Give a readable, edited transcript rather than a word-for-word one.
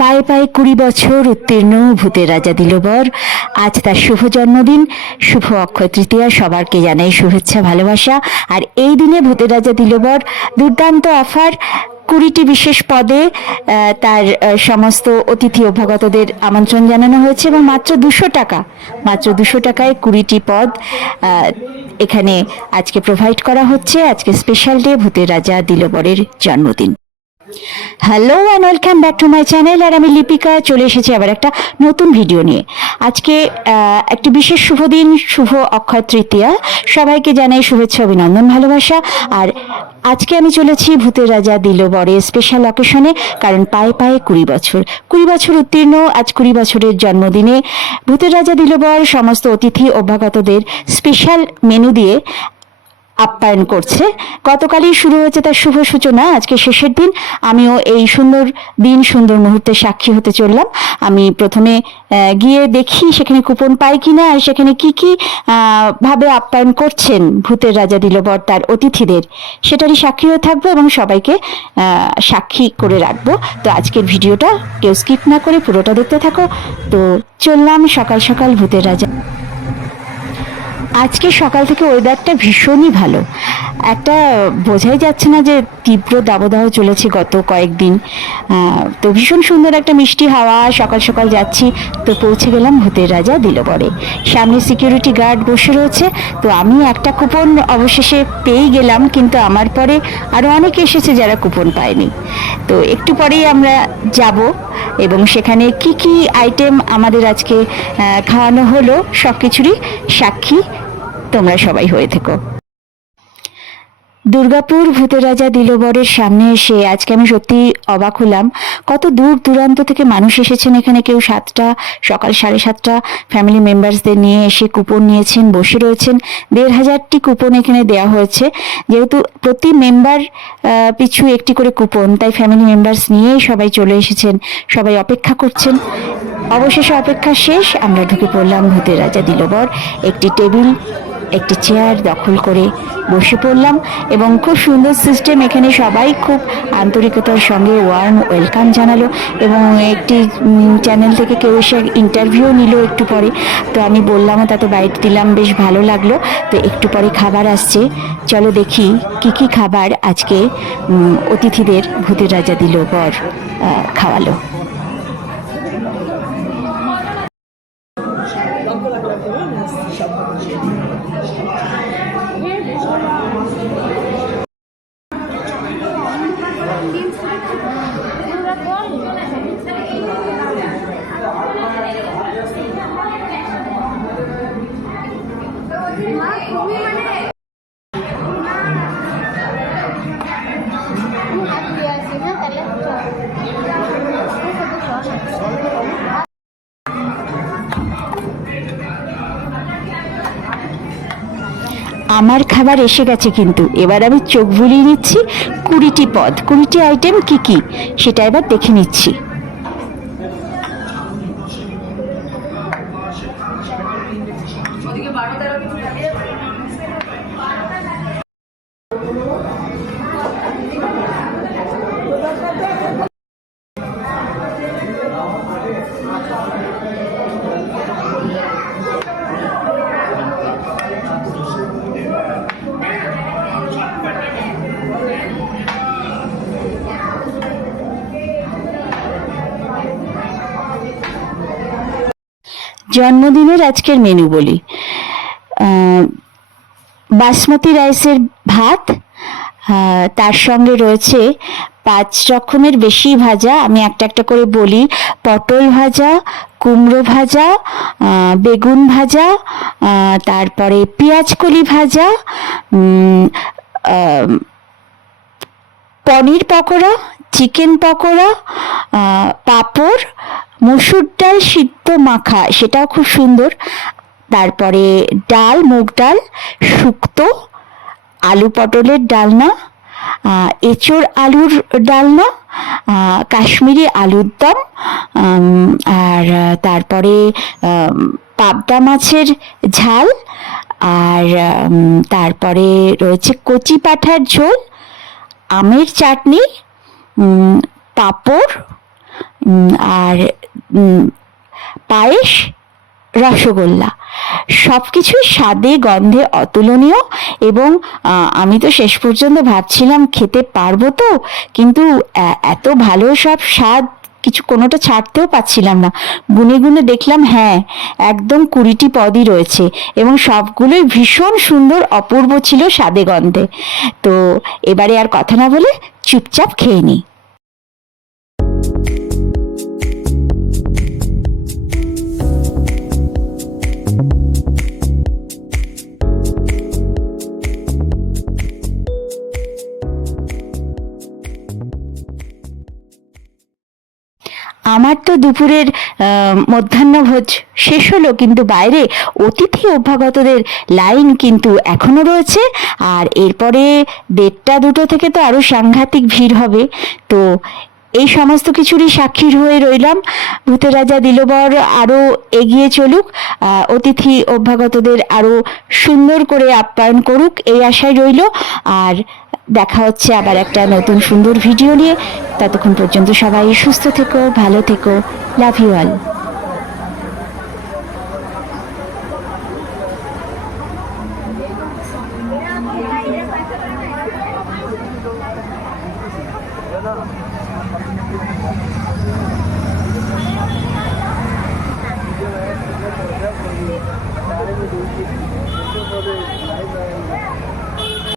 পায়ে পায়ে 20 বছর উত্তীর্ণ ভূতের রাজা দিলবর, আজ তার শুভ জন্মদিন। শুভ অক্ষয় তৃতীয়া, সবারকে জানাই শুভেচ্ছা ভালোবাসা। আর এই দিনে ভূতের রাজা দিলবর দুর্দান্ত অফার, 20টি বিশেষ পদে তার সমস্ত অতিথি অভ্যাগতদের আমন্ত্রণ জানানো হয়েছে এবং মাত্র 200 টাকা, মাত্র 200 টাকায় 20টি পদ এখানে আজকে প্রোভাইড করা হচ্ছে। আজকে স্পেশাল ডে, ভূতের রাজা দিলবরের জন্মদিন। Hello and welcome back to my channel. আর আমি লিপিকা চলে এসেছি আবার একটা নতুন ভিডিও নিয়ে। আজকে একটি বিশেষ শুভ দিন, শুভ অক্ষয় তৃতীয়া। সবাইকে জানাই শুভেচ্ছা, অভিনন্দন, ভালোবাসা। আর আজকে আমি চলেছি ভূতের রাজা দিলবরের স্পেশাল অকেশনে, কারণ পায়ে পায়ে 20 বছর উত্তীর্ণ। আজ 20 বছরের জন্মদিনে ভূতের রাজা দিলবর সমস্ত অতিথি অভ্যাগতদের স্পেশাল মেনু দিয়ে আপ্যায়ন করছে। গতকালই শুরু হয়েছে তার শুভ সূচনা, আজকে শেষের দিন। আমিও এই সুন্দর দিন, সুন্দর মুহূর্তে সাক্ষী হতে চললাম। আমি প্রথমে গিয়ে দেখি সেখানে কুপন পাই কিনা, আর সেখানে কি কি ভাবে আপ্যায়ন করছেন ভূতের রাজা দিলবর তার অতিথিদের, সেটারই সাক্ষী হয়ে থাকবো এবং সবাইকে সাক্ষী করে রাখবো। তো আজকের ভিডিওটা কেউ স্কিপ না করে পুরোটা দেখতে থাকো। তো চললাম সকাল সকাল ভূতের রাজা। আজকে সকাল থেকে ওয়েদারটা ভীষণই ভালো, একটা বোঝাই যাচ্ছে না যে তীব্র দাবদাহ চলেছে গত কয়েকদিন। তো ভীষণ সুন্দর একটা মিষ্টি হাওয়া, সকাল সকাল যাচ্ছি। তো পৌঁছে গেলাম ভূতের রাজা দিলবরে। সামনে সিকিউরিটি গার্ড বসে রয়েছে। তো আমি একটা কুপন অবশেষে পেয়েই গেলাম, কিন্তু আমার পরে আরও অনেকে এসেছে যারা কুপন পায়নি। তো একটু পরেই আমরা যাব এবং সেখানে কি কি আইটেম আমাদের আজকে খাওয়ানো হলো সব কিছুরই সাক্ষী তোমরা সবাই হয়ে থেকো। দুর্গাপুর ভূতের রাজা দিলবরের সামনে এসে আজকে আমি সত্যি অবাক হলাম। কত দূর দূরান্ত থেকে মানুষ এসেছেন এখানে। কেউ সকাল 7:30 ফ্যামিলি মেম্বার্সদের নিয়ে এসে কুপন নিয়েছেন, বসে রয়েছেন। 1500টি কুপন এখানে দেওয়া হয়েছে। যেহেতু প্রতি মেম্বার পিছু একটি করে কুপন, তাই ফ্যামিলি মেম্বার্স নিয়েই সবাই চলে এসেছেন, সবাই অপেক্ষা করছেন। অবশেষে অপেক্ষা শেষ, আমরা ঢুকে পড়লাম ভূতের রাজা দিলবর। একটি টেবিল, একটি চেয়ার দখল করে বসে পড়লাম এবং খুব সুন্দর সিস্টেম। এখানে সবাই খুব আন্তরিকতার সঙ্গে ওয়ার্ম ওয়েলকাম জানালো এবং একটি চ্যানেল থেকে কেউ এসে ইন্টারভিউ নিল একটু পরে। তো আমি বললাম, তাতে বাইট দিলাম, বেশ ভালো লাগলো। তো একটু পরে খাবার আসছে, চলো দেখি কি কি খাবার আজকে অতিথিদের ভূতের রাজা দিলবর খাওয়ালো। আমার খাবার এসে গেছে, কিন্তু এবার আমি চোখ বুলিয়ে নিচ্ছি। 20টি পদ, 20টি আইটেম কি কি সেটা এবার দেখে নিচ্ছি। জন্মদিনের আজকের মেনু বলি। বাসমতি রাইসের ভাত, তার সঙ্গে রয়েছে 5 রকমের বেশি ভাজা। আমি একটা একটা করে বলি। পটল ভাজা, কুমড়ো ভাজা, বেগুন ভাজা, তারপরে পেঁয়াজকলি ভাজা, পনির পকোড়া, চিকেন পকোড়া, পাঁপড়, মসুর ডাল সিদ্ধ মাখা, সেটাও খুব সুন্দর। তারপরে ডাল, মুগ ডাল, শুক্তো, আলু পটলের ডালনা, এঁচোড় আলুর ডালনা, কাশ্মীরি আলুর দম, আর তারপরে পাবদা মাছের ঝাল, আর তারপরে রয়েছে কচি পাঁঠার ঝোল, আমের চাটনি, পাঁপড়, আর পায়েস, রসগোল্লা। সব কিছুই স্বাদে গন্ধে অতুলনীয়। এবং আমি তো শেষ পর্যন্ত ভাবছিলাম খেতে পারবো তো, কিন্তু এত ভালো সব স্বাদ, কিছু কোনোটা ছাড়তেও পাচ্ছিলাম না। গুনে গুনে দেখলাম হ্যাঁ, একদম 20টি পদই রয়েছে এবং সবগুলোই ভীষণ সুন্দর, অপূর্ব ছিল স্বাদে গন্ধে। তো এবারে আর কথা না বলে চুপচাপ খেয়ে নিই। আমার তো দুপুরের মধ্যাহ্নভোজ শেষ হলো, কিন্তু বাইরে অতিথি অভ্যাগতদের লাইন কিন্তু এখনো রয়েছে। আর এরপরে 1:30-2টো থেকে তো আরো সাংঘাতিক ভিড় হবে। তো এই সমস্ত কিছুরই সাক্ষী হয়ে রইলাম। ভূতের রাজা দিলবর আরো এগিয়ে চলুক, অতিথি অভ্যাগতদের আরো সুন্দর করে আপ্যায়ন করুক, এই আশায় রইল। আর দেখা হচ্ছে আবার একটা নতুন সুন্দর ভিডিও নিয়ে। ততক্ষণ পর্যন্ত সবাই সুস্থ থেকো, ভালো থেকো। Love you all.